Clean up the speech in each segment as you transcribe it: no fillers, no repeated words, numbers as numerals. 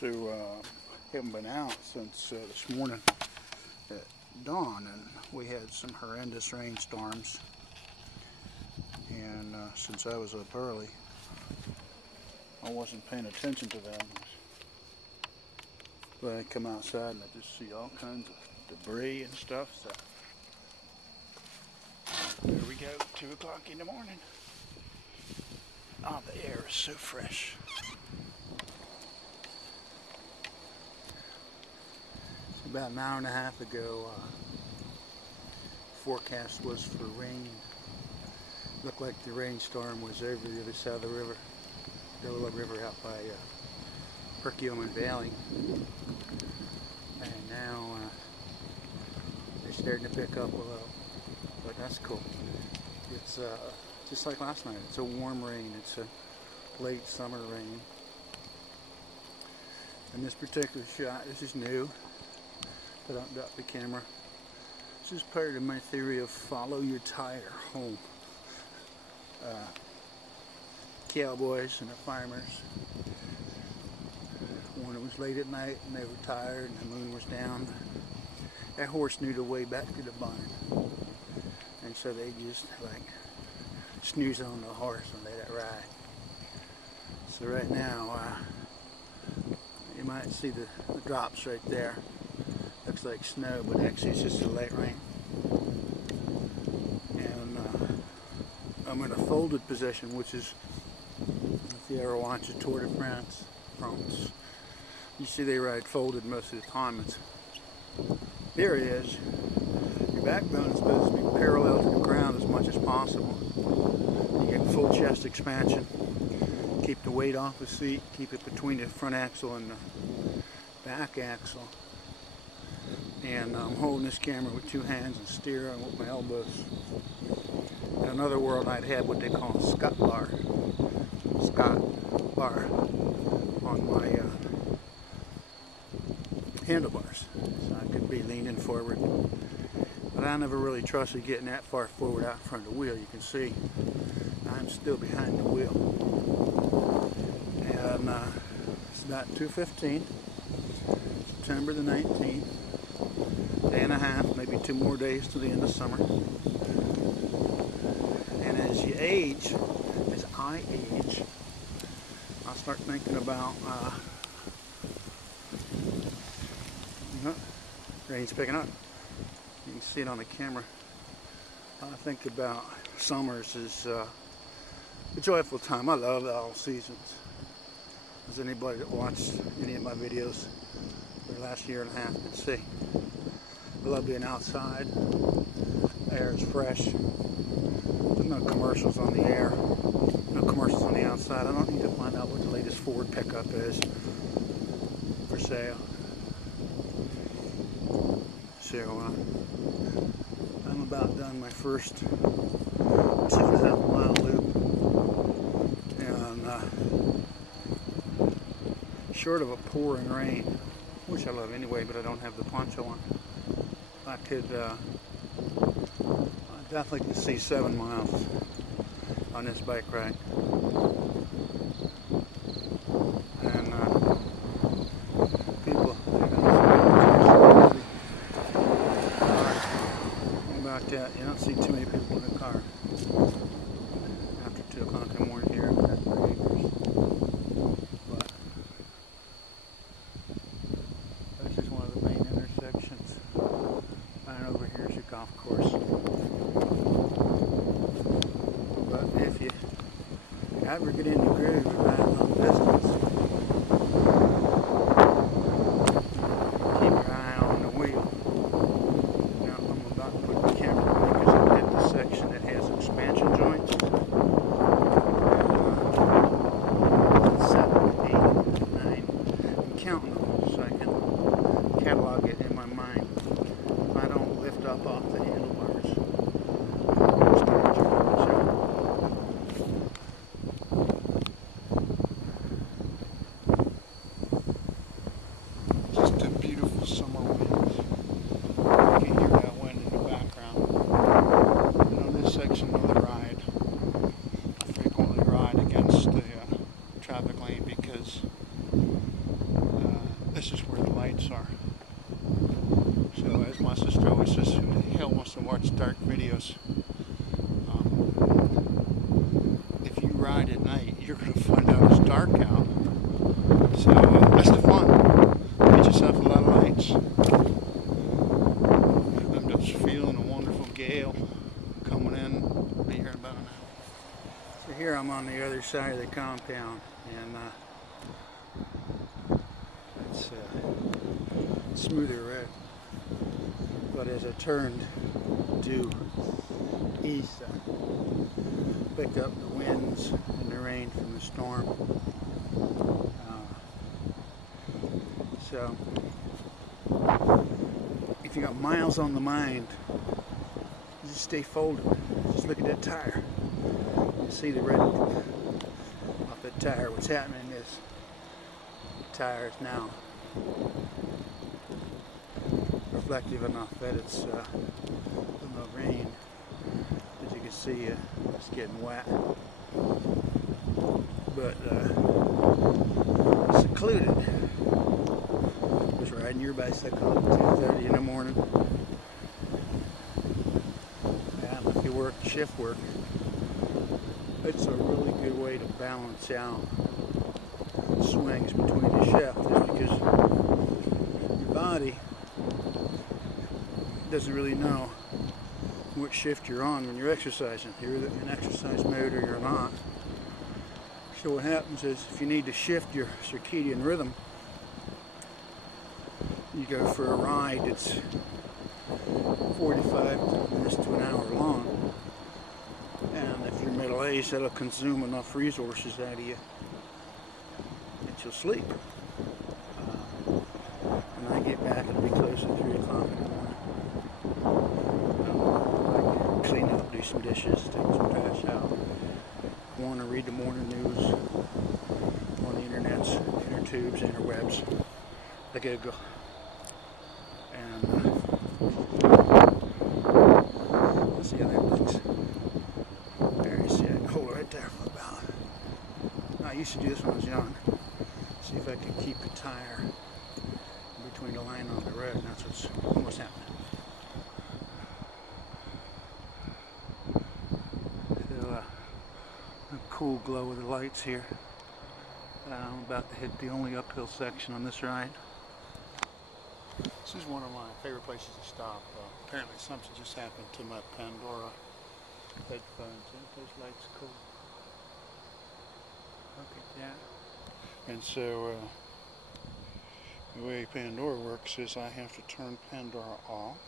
So haven't been out since this morning at dawn, and we had some horrendous rainstorms. And since I was up early, I wasn't paying attention to them. But I come outside and I just see all kinds of debris and stuff. So there we go, 2 o'clock in the morning. Oh, the air is so fresh. About an hour and a half ago, forecast was for rain. Looked like the rainstorm was over the other side of the river, the little river out by Perkiomen Valley. And now they're starting to pick up a little, but that's cool. It's just like last night. It's a warm rain. It's a late summer rain. And this particular shot, this is new. I don't drop the camera. This is part of my theory of follow your tire home. Cowboys and the farmers, when it was late at night and they were tired and the moon was down, that horse knew the way back to the barn, and so they just like snooze on the horse and let it ride. So right now you might see the drops right there. Looks like snow, but actually it's just a light rain. And I'm in a folded position, which is, if you ever watch a Tour de France, you see they ride folded most of the time. There it is. Your backbone is supposed to be parallel to the ground as much as possible. You get full chest expansion. Keep the weight off the seat. Keep it between the front axle and the back axle. And I'm holding this camera with 2 hands and steering with my elbows. In another world, I'd have what they call a Scott bar on my handlebars, so I could be leaning forward. But I never really trusted getting that far forward out in front of the wheel. You can see I'm still behind the wheel. And it's about 2:15, September the 19th. Day and a half, maybe 2 more days to the end of summer. And as you age, as I age, I start thinking about rain's picking up. You can see it on the camera. I think about summers as a joyful time. I love all seasons. As anybody that watched any of my videos for the last year and a half can see. I love being outside. The air is fresh. There's no commercials on the air. No commercials on the outside. I don't need to find out what the latest Ford pickup is for sale. So I'm about done my first 2.5 mile loop. And short of a pouring rain, which I love anyway, but I don't have the poncho on, I could definitely can see 7 miles on this bike ride. And people about that, you don't see too many people in the car after 2 o'clock in the morning here at 3 acres. But this is one of the main intersections. And over here is a golf course. But if you ever get in the groove and ride a long distance, keep your eye on the wheel. Now I'm about to put the camera on because I hit the section that has expansion joints. 7, 8, 9. I'm counting them so I can catalog it in my mind. If I don't lift up off the handlebars, just a beautiful summer wind. You can hear that wind in the background. And on this section of the ride, I frequently ride against the traffic lane because lights are. So as my sister always says, who the hell wants to watch dark videos? If you ride at night, you're going to find out it's dark out. So that's the fun. Get yourself a lot of lights. I'm just feeling a wonderful gale coming in. I'll be here in about an hour. So here I'm on the other side of the compound, and it's smoother red. But as I turned due east, I picked up the winds and the rain from the storm. So if you got miles on the mind, just stay folded. Just look at that tire. You see the red off that tire. What's happening is the tire is now reflective enough that it's from the rain. As you can see, it's getting wet, but secluded. Just riding your bicycle at 2:30 in the morning. And if you work shift work, it's a really good way to balance out swings between the shift, just because your body doesn't really know what shift you're on when you're exercising. You're either in exercise mode or you're not. So what happens is, if you need to shift your circadian rhythm, you go for a ride that's 45 minutes to an hour long, and if you're middle-aged, that'll consume enough resources out of you that you'll sleep. When I get back, it'll be close to 3 o'clock in the morning. I clean up, do some dishes, take some trash out. I want to read the morning news on the internets, inner tubes, interwebs. I gotta go. And let's see how that looks. There you see, I can hold it right there for about. I used to do this when I was young. See if I can keep a tire between the line on the road, and that's what's happening. So, a cool glow of the lights here. I'm about to hit the only uphill section on this ride. This is one of my favorite places to stop. Apparently something just happened to my Pandora headphones. Aren't those lights cool? Look at that. And so the way Pandora works is I have to turn Pandora off.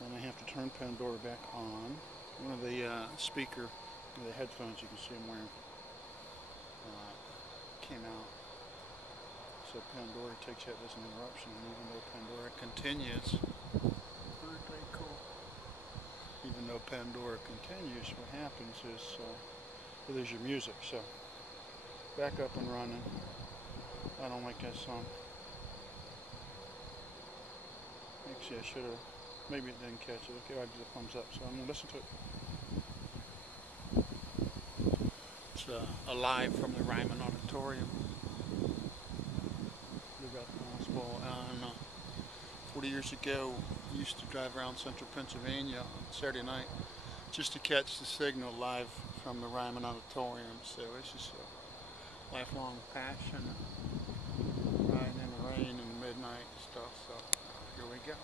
Then I have to turn Pandora back on. One of the the headphones you can see I'm wearing came out. So Pandora takes that as an interruption, and even though Pandora continues, very cool. Even though Pandora continues, what happens is there's your music. So back up and running. I don't like that song. Actually, I should have. Maybe it didn't catch it. Okay, I did a thumbs up, so I'm gonna listen to it. It's live from the Ryman Auditorium. Live out in Oswald. 40 years ago, I used to drive around central Pennsylvania on Saturday night just to catch the signal live from the Ryman Auditorium. So it's just a lifelong passion, riding in the rain and midnight and stuff. So here we go.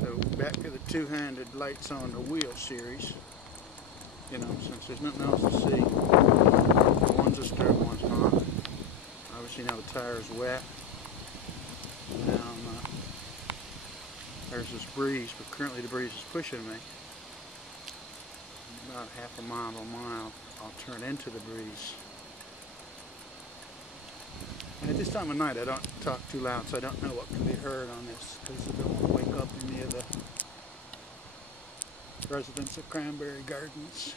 So back to the two-handed lights on the wheel series. You know, since there's nothing else to see, one's a strobe, one's not. Obviously now the tire is wet. Now there's this breeze, but currently the breeze is pushing me. About half a mile to a mile, I'll turn into the breeze. And at this time of night, I don't talk too loud, so I don't know what can be heard on this, because I don't want to wake up any of the residents of Cranberry Gardens.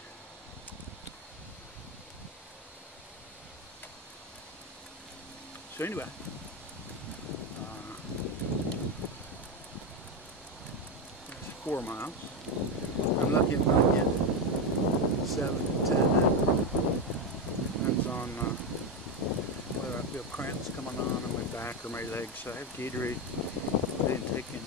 So anyway, that's 4 miles. I'm lucky I'm going to get 7 to 10 now. Depends on whether I feel cramps coming on my back or my legs. So I have Gatorade. I didn't take any